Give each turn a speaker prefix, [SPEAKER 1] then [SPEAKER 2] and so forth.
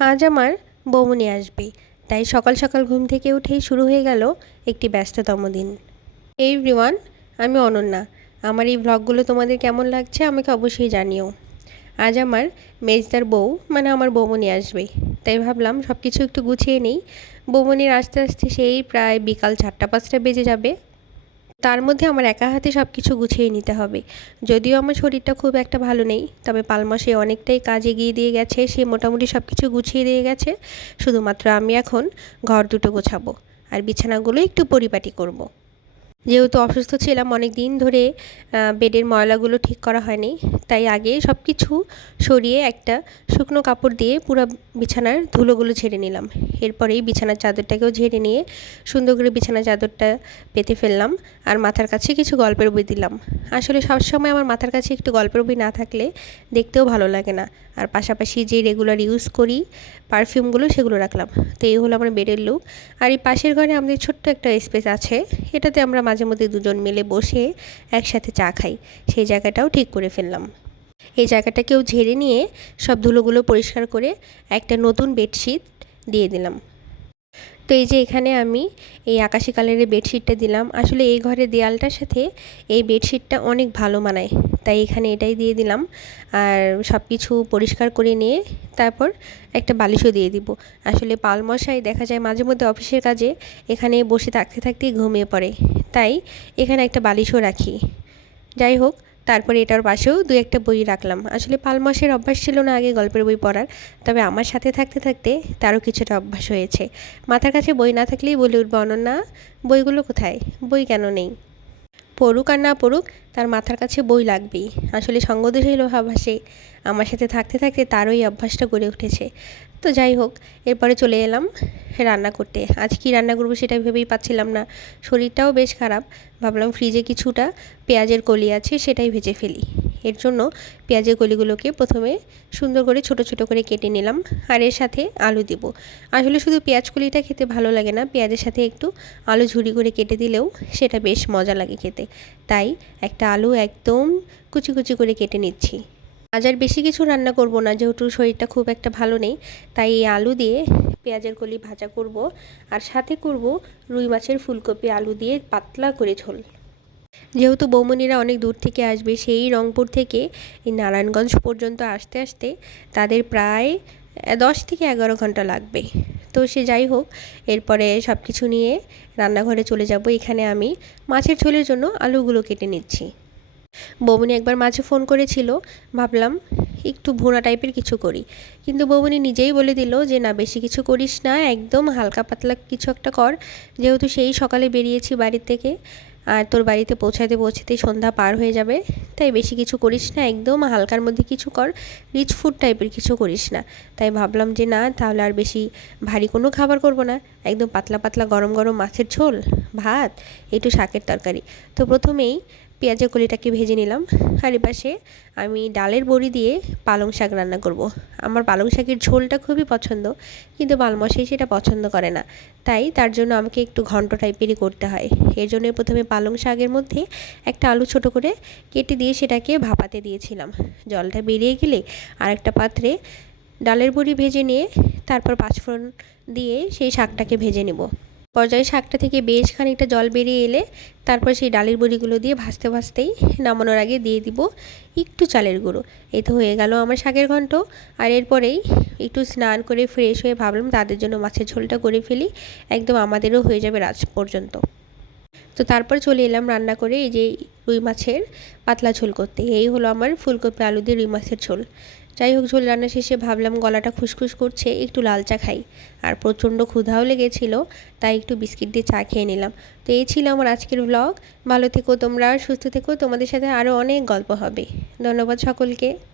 [SPEAKER 1] আজ আমার বৌমনি আসবে। তাই সকাল সকাল ঘুম থেকে উঠেই শুরু হয়ে গেল একটি ব্যস্ততম দিন। এই রিওয়ান আমি অনন্যা। আমার এই ব্লগগুলো তোমাদের কেমন লাগছে আমাকে অবশ্যই জানিও। আজ আমার মেজদার বউ মানে আমার বৌমনি আসবে। তাই ভাবলাম সব কিছু একটু গুছিয়ে নিই। বৌমনির আস্তে আস্তে সেই প্রায় বিকাল চারটা পাঁচটা বেজে যাবে। তার মধ্যে আমার একা হাতে সব কিছু গুছিয়ে নিতে হবে যদিও আমার শরীরটা খুব একটা ভালো নেই, তবে পালমাসে অনেকটাই কাজ এগিয়ে দিয়ে গেছে, সে মোটামুটি সব কিছু গুছিয়ে দিয়ে গেছে শুধুমাত্র আমি এখন ঘর দুটো গোছাবো, আর বিছানাগুলো একটু পরিপাটি করব। যেহেতু অসুস্থ ছিলাম অনেক দিন ধরে বেডের ময়লাগুলো ঠিক করা হয়নি। তাই আগে সব কিছু সরিয়ে একটা শুকনো কাপড় দিয়ে পুরো বিছানার ধুলোগুলো ঝেড়ে নিলাম। এরপরেই বিছানার চাদরটাকেও ঝেড়ে নিয়ে সুন্দর করে বিছানার চাদরটা পেতে ফেললাম আর মাথার কাছে কিছু গল্পের বই দিলাম। আসলে সবসময় আমার মাথার কাছে একটু গল্পের বই না থাকলে দেখতেও ভালো লাগে না। আর পাশাপাশি যে রেগুলার ইউজ করি, পারফিউমগুলো সেগুলো রাখলাম। তো এই হলো আমার বেডের লুক। আর এই পাশের ঘরে আমাদের ছোট্ট একটা স্পেস আছে। এটাতে আমরা মাঝে মধ্যে দুজন মিলে বসে একসাথে চা খাই। সেই জায়গাটাও ঠিক করে ফেললাম। এই জায়গাটাকেও ঝেড়ে নিয়ে সব ধুলোগুলো পরিষ্কার করে একটা নতুন বেডশিট দিয়ে দিলাম। তো এই যে এখানে আমি এই আকাশি কালারের বেডশিটটা দিলাম। আসলে এই ঘরের দেয়ালটার সাথে এই বেডশিটটা অনেক ভালো মানায়। তাই এখানে এটাই দিয়ে দিলাম। আর সব কিছু পরিষ্কার করে নিয়ে তারপর একটা বালিশও দিয়ে দিব। আসলে পালমশাই দেখা যায় মাঝে মধ্যে অফিসের কাজে এখানে বসে থাকতে থাকতেই ঘুমিয়ে পড়ে। তাই এখানে একটা বালিশও রাখি। যাই হোক, তারপরে এটার পাশেও দু একটা বই রাখলাম। আসলে পাল মাসের অভ্যাস ছিল না আগে গল্পের বই পড়ার। তবে আমার সাথে থাকতে থাকতে তারও কিছুটা অভ্যাস হয়েছে। মাথার কাছে বই না থাকলেই বলে উঠবো, অনন্যা, বইগুলো কোথায়? বই কেন নেই? পড়ুক আর না পড়ুক, তার মাথার কাছে বই লাগবেই। আসলে সঙ্গদেশীল অভ্যাসে আমার সাথে থাকতে থাকতে তারও ওই অভ্যাসটা গড়ে উঠেছে। তো যাই হোক, এরপরে চলে এলাম রান্না করতে। আজ কি রান্না করব সেটা ভেবেই পাচ্ছিলাম না। শরীরটাও বেশ খারাপ। ভাবলাম ফ্রিজে কিছুটা পেঁয়াজের কলি আছে, সেটাই ভেজে ফেলি। এর জন্য পেঁয়াজের কলিগুলোকে প্রথমে সুন্দর করে ছোট ছোট করে কেটে নিলাম আর এর সাথে আলু দিব। আসলে শুধু পেঁয়াজ কলিটা খেতে ভালো লাগে না, পেঁয়াজের সাথে একটু আলু ঝুড়ি করে কেটে দিলেও সেটা বেশ মজা লাগে খেতে। তাই একটা আলু একদম কুচি কুচি করে কেটে নিচ্ছি। আজ আর বেশি কিছু রান্না করব না, যেহেতু শরীরটা খুব একটা ভালো নেই, তাই এই আলু দিয়ে পেঁয়াজের কলি ভাজা করব আর সাথে করব রুই মাছের ফুলকপি আলু দিয়ে পাতলা করে ঝোল। যেহেতু বৌমনিরা অনেক দূর থেকে আসবে, সেই রংপুর থেকে এই নারায়ণগঞ্জ পর্যন্ত আসতে আসতে তাদের প্রায় দশ থেকে এগারো ঘণ্টা লাগবে। তো সে যাই হোক, এরপরে সব কিছু নিয়ে রান্নাঘরে চলে যাব। এখানে আমি মাছের ঝোলের জন্য আলুগুলো কেটে নিচ্ছি। বৌমনি একবার মাঝে ফোন করেছিল, ভাবলাম একটু ভোনা টাইপের কিছু করি। কিন্তু বৌমনি নিজেই বলে দিল যে, না, বেশি কিছু করিস না, একদম হালকা পাতলা কিছু একটা কর। যেহেতু সেই সকালে বেরিয়েছি বাড়ির থেকে আর তোর বাড়িতে পৌঁছাতে পৌঁছাতেই সন্ধ্যা পার হয়ে যাবে। তাই বেশি কিছু করিস না, একদম হালকার মধ্যে কিছু কর। রিচ ফুড টাইপের কিছু করিস না। তাই ভাবলাম যে না, তাহলে আর বেশি ভারী কোনো খাবার করব না। একদম পাতলা পাতলা গরম গরম মাছের ঝোল, ভাত, একটু শাকের তরকারি। তো প্রথমেই পেঁয়াজের কলিটাকে ভেজে নিলাম। আর এপাশে আমি ডালের বড়ি দিয়ে পালং শাক রান্না করব। আমার পালং শাকের ঝোলটা খুবই পছন্দ, কিন্তু বালমশাই সেটা পছন্দ করে না। তাই তার জন্য আমাকে একটু ঘন্ট টাইপেরই করতে হয়। এর জন্য প্রথমে পালং শাকের মধ্যে একটা আলু ছোট করে কেটে দিয়ে সেটাকে ভাপাতে দিয়েছিলাম। জলটা বেরিয়ে গেলে আর একটা পাত্রে ডালের বড়ি ভেজে নিয়ে, তারপর পাঁচফোড়ন দিয়ে সেই শাকটাকে ভেজে নেব। পর্যায়ে শাকটা থেকে বেশ খানিকটা জল বেরিয়ে এলে তারপর সেই ডালের বড়িগুলো দিয়ে ভাজতে ভাজতেই নামানোর আগে দিয়ে দিব একটু চালের গুঁড়ো। এই তো হয়ে গেল আমার শাকের ঘন্ট। আর এরপরেই একটু স্নান করে ফ্রেশ হয়ে ভাবলাম তাদের জন্য মাছের ঝোলটা করে ফেলি, একদম আমাদেরও হয়ে যাবে রাত পর্যন্ত। তো তারপর চলে এলাম রান্না করে এই যে রুই মাছের পাতলা ঝোল করতে। এই হলো আমার ফুলকপি আলু দিয়ে রুই মাছের ঝোল। যাই হোক ঝোল রান্না শেষে ভাবলাম গলাটা খুসখুস করছে, একটু লাল চা খাই। আর প্রচণ্ড ক্ষুধাও লেগেছিল, তাই একটু বিস্কিট দিয়ে চা খেয়ে নিলাম। তো এই ছিল আমার আজকের ব্লগ ভালো থেকো তোমরা, সুস্থ থেকো। তোমাদের সাথে আরও অনেক গল্প হবে। ধন্যবাদ সকলকে।